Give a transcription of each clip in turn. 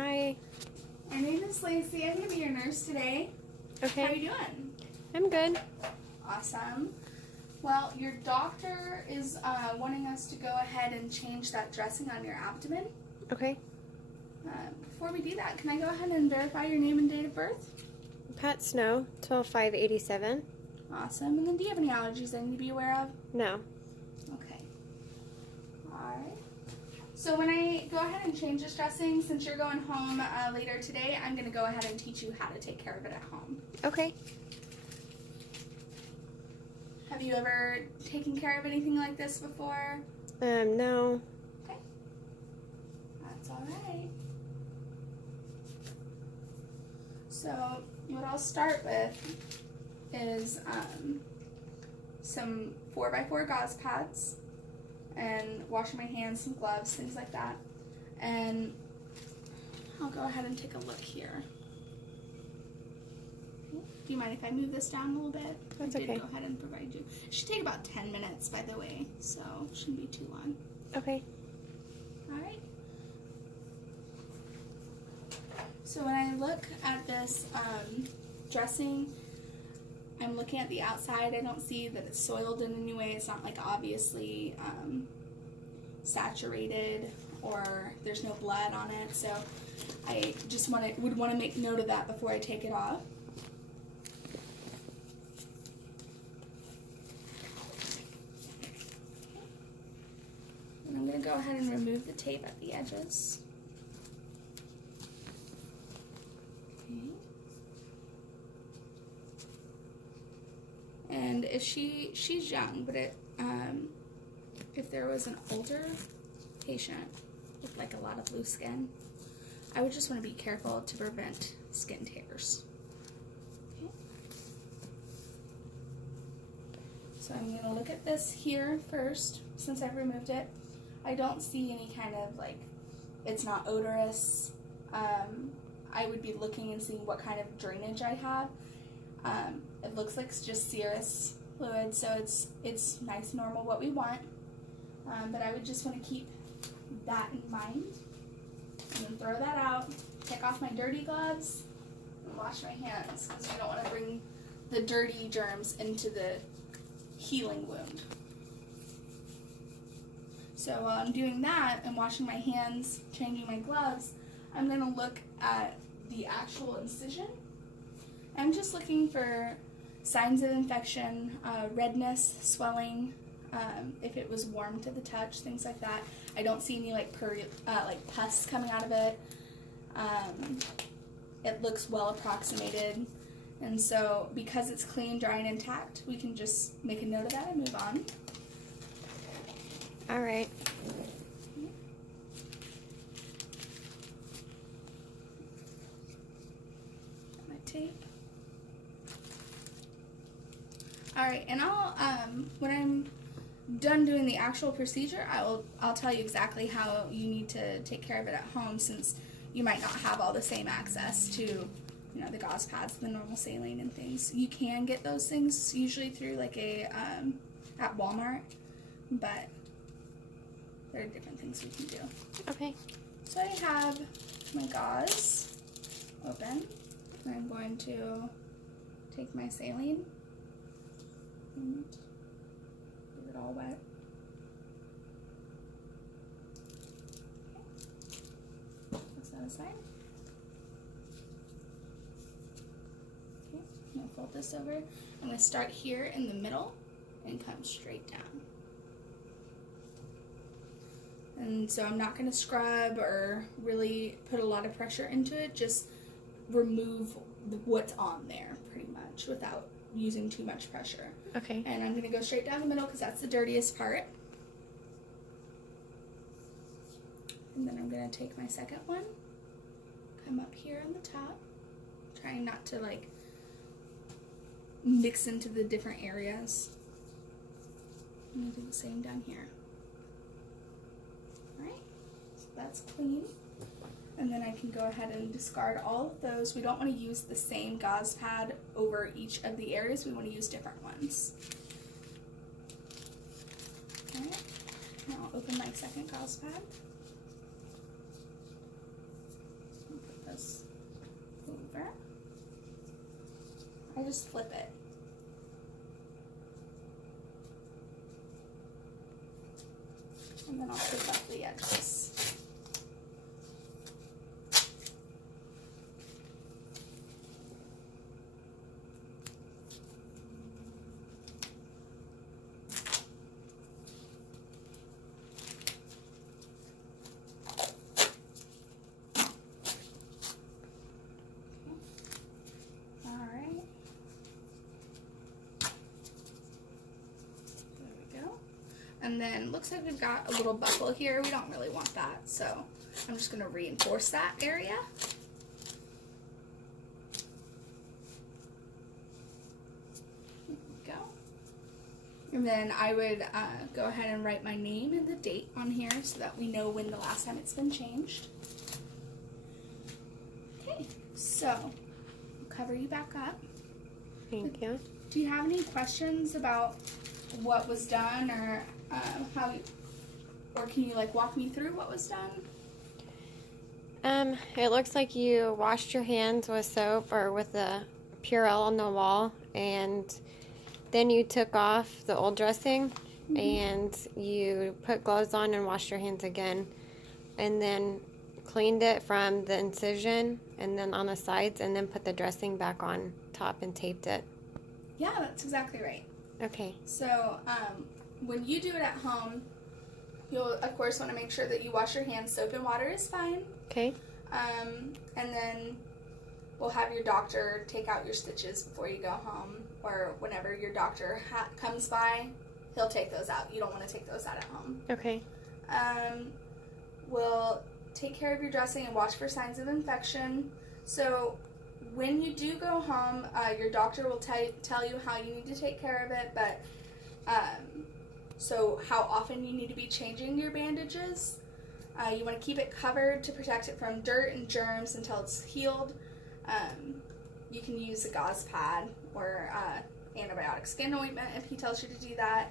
Hi. My name is Lacey. I'm going to be your nurse today. Okay. How are you doing? I'm good. Awesome. Well, your doctor is wanting us to go ahead and change that dressing on your abdomen. Okay. Before we do that, can I go ahead and verify your name and date of birth? Pat Snow, 12/5/87. Awesome. And then do you have any allergies I need to be aware of? No. Okay. Alright. So when I go ahead and change this dressing, since you're going home later today, I'm going to go ahead and teach you how to take care of it at home. Okay. Have you ever taken care of anything like this before? No. Okay. That's alright. So what I'll start with is some 4x4 gauze pads and washing my hands, some gloves, things like that. And I'll go ahead and take a look here. Do you mind if I move this down a little bit? That's I did okay. go ahead and provide you. It should take about 10 minutes, by the way, so it shouldn't be too long. Okay. Alright. So when I look at this dressing, I'm looking at the outside. I don't see that it's soiled in any way. It's not like obviously saturated or there's no blood on it. So I just would want to make note of that before I take it off. And I'm going to go ahead and remove the tape at the edges. Okay. And if she's young, but if there was an older patient with like a lot of loose skin, I would just want to be careful to prevent skin tears. Okay. So I'm going to look at this here first, since I've removed it. I don't see any kind of like, it's not odorous. I would be looking and seeing what kind of drainage I have. It looks like it's just serous fluid, so it's nice, normal, what we want. But I would just want to keep that in mind. And then throw that out, take off my dirty gloves, and wash my hands, because we don't want to bring the dirty germs into the healing wound. So while I'm doing that and washing my hands, changing my gloves, I'm going to look at the actual incision. I'm just looking for signs of infection, redness, swelling, if it was warm to the touch, things like that. I don't see any like pus coming out of it. It looks well approximated, and so because it's clean, dry, and intact, we can just make a note of that and move on. All right. My tape. Alright, and I'll when I'm done doing the actual procedure, I'll tell you exactly how you need to take care of it at home, since you might not have all the same access to, the gauze pads, the normal saline and things. You can get those things usually through like at Walmart, but there are different things we can do. Okay. So I have my gauze open, and I'm going to take my saline and get it all wet. Okay. Put that aside. Okay, I'm going to fold this over. I'm going to start here in the middle and come straight down. And so I'm not going to scrub or really put a lot of pressure into it, just remove what's on there pretty much without using too much pressure. Okay. And I'm going to go straight down the middle because that's the dirtiest part. And then I'm going to take my second one, come up here on the top, trying not to like mix into the different areas. I'm going to do the same down here. Alright, so that's clean. And then I can go ahead and discard all of those. We don't want to use the same gauze pad over each of the areas. We want to use different ones. Alright, I'll open my second gauze pad. just flip it. And then I'll flip up the edges. And then looks like we've got a little buckle here. We don't really want that, so I'm just going to reinforce that area. There we go. And then I would go ahead and write my name and the date on here so that we know when the last time it's been changed. Okay, so I'll cover you back up. Thank you. Do you have any questions about what was done, or how, or can you like walk me through what was done? It looks like you washed your hands with soap or with the Purell on the wall, and then you took off the old dressing and you put gloves on and washed your hands again, and then cleaned it from the incision and then on the sides, and then put the dressing back on top and taped it. Yeah, that's exactly right. Okay. So when you do it at home, you'll of course want to make sure that you wash your hands. Soap and water is fine. Okay. And then we'll have your doctor take out your stitches before you go home, or whenever your doctor comes by, he'll take those out. You don't want to take those out at home. Okay. We'll take care of your dressing and watch for signs of infection. So when you do go home, your doctor will tell you how you need to take care of it, but so how often you need to be changing your bandages. You want to keep it covered to protect it from dirt and germs until it's healed. You can use a gauze pad or antibiotic skin ointment if he tells you to do that.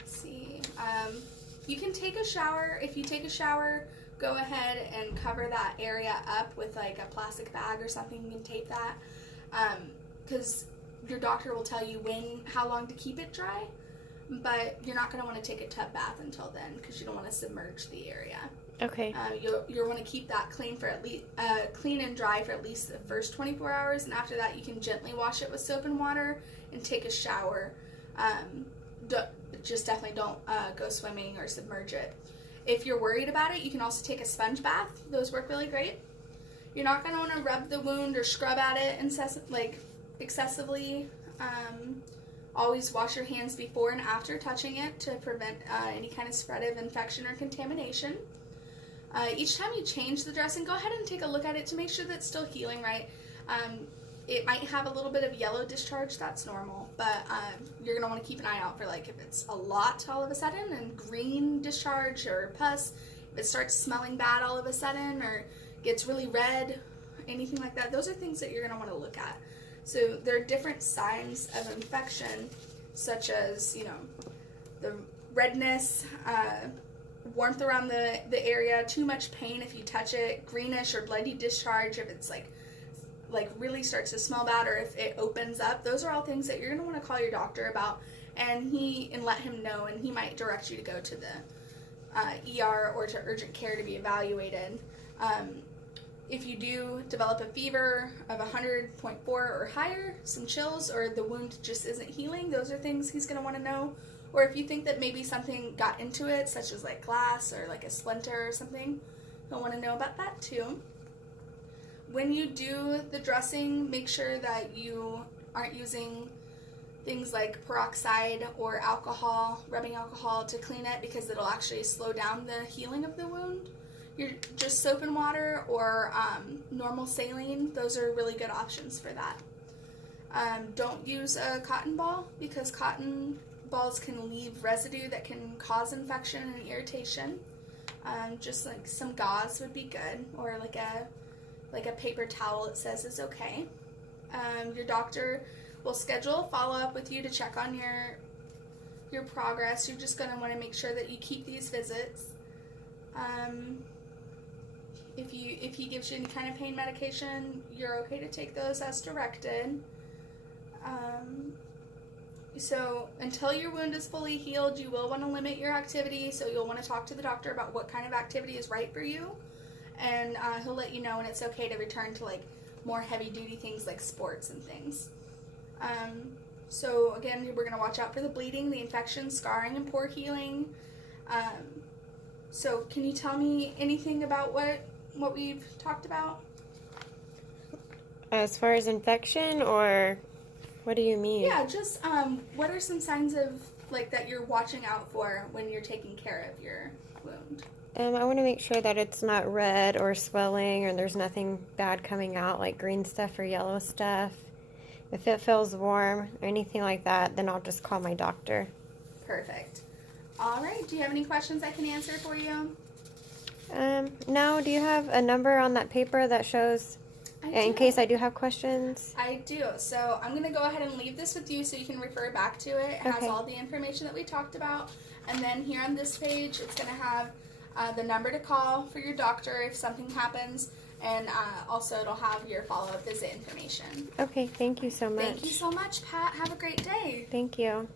Let's see. You can take a shower. If you take a shower, go ahead and cover that area up with like a plastic bag or something. You can tape that, because your doctor will tell you how long to keep it dry, but you're not going to want to take a tub bath until then because you don't want to submerge the area. Okay. You'll want to keep that clean for at least clean and dry for at least the first 24 hours, and after that you can gently wash it with soap and water and take a shower. Just definitely don't go swimming or submerge it. If you're worried about it, you can also take a sponge bath. Those work really great. You're not going to want to rub the wound or scrub at it excessively. Always wash your hands before and after touching it to prevent any kind of spread of infection or contamination. Each time you change the dressing, go ahead and take a look at it to make sure that it's still healing right. It might have a little bit of yellow discharge, that's normal, but you're going to want to keep an eye out for like if it's a lot all of a sudden and green discharge or pus, if it starts smelling bad all of a sudden or gets really red, anything like that. Those are things that you're going to want to look at. So there are different signs of infection, such as, the redness, warmth around the area, too much pain if you touch it, greenish or bloody discharge if it's like really starts to smell bad, or if it opens up. Those are all things that you're going to want to call your doctor about and let him know, and he might direct you to go to the ER or to urgent care to be evaluated. If you do develop a fever of 100.4 or higher, some chills, or the wound just isn't healing, those are things he's going to want to know. Or if you think that maybe something got into it, such as like glass or like a splinter or something, he'll want to know about that too. When you do the dressing, make sure that you aren't using things like peroxide or alcohol, rubbing alcohol to clean it, because it'll actually slow down the healing of the wound. You're just soap and water or normal saline. Those are really good options for that. Don't use a cotton ball, because cotton balls can leave residue that can cause infection and irritation. Just like some gauze would be good, or like a paper towel, it says is okay. Your doctor will schedule a follow-up with you to check on your progress. You're just going to want to make sure that you keep these visits. If he gives you any kind of pain medication, you're okay to take those as directed. So until your wound is fully healed, you will want to limit your activity. So you'll want to talk to the doctor about what kind of activity is right for you, and he'll let you know when it's okay to return to like more heavy duty things like sports and things. So again, we're going to watch out for the bleeding, the infection, scarring, and poor healing. So can you tell me anything about what we've talked about? As far as infection, or what do you mean? Yeah, just what are some signs of like that you're watching out for when you're taking care of your wound? I want to make sure that it's not red or swelling, or there's nothing bad coming out like green stuff or yellow stuff. If it feels warm or anything like that, then I'll just call my doctor. Perfect. All right. Do you have any questions I can answer for you? No. Do you have a number on that paper that shows in case I do have questions? I do. So I'm going to go ahead and leave this with you so you can refer back to it. It has Okay. all the information that we talked about. And then here on this page, it's going to have the number to call for your doctor if something happens. And also it'll have your follow-up visit information. Okay, thank you so much. Thank you so much, Pat. Have a great day. Thank you.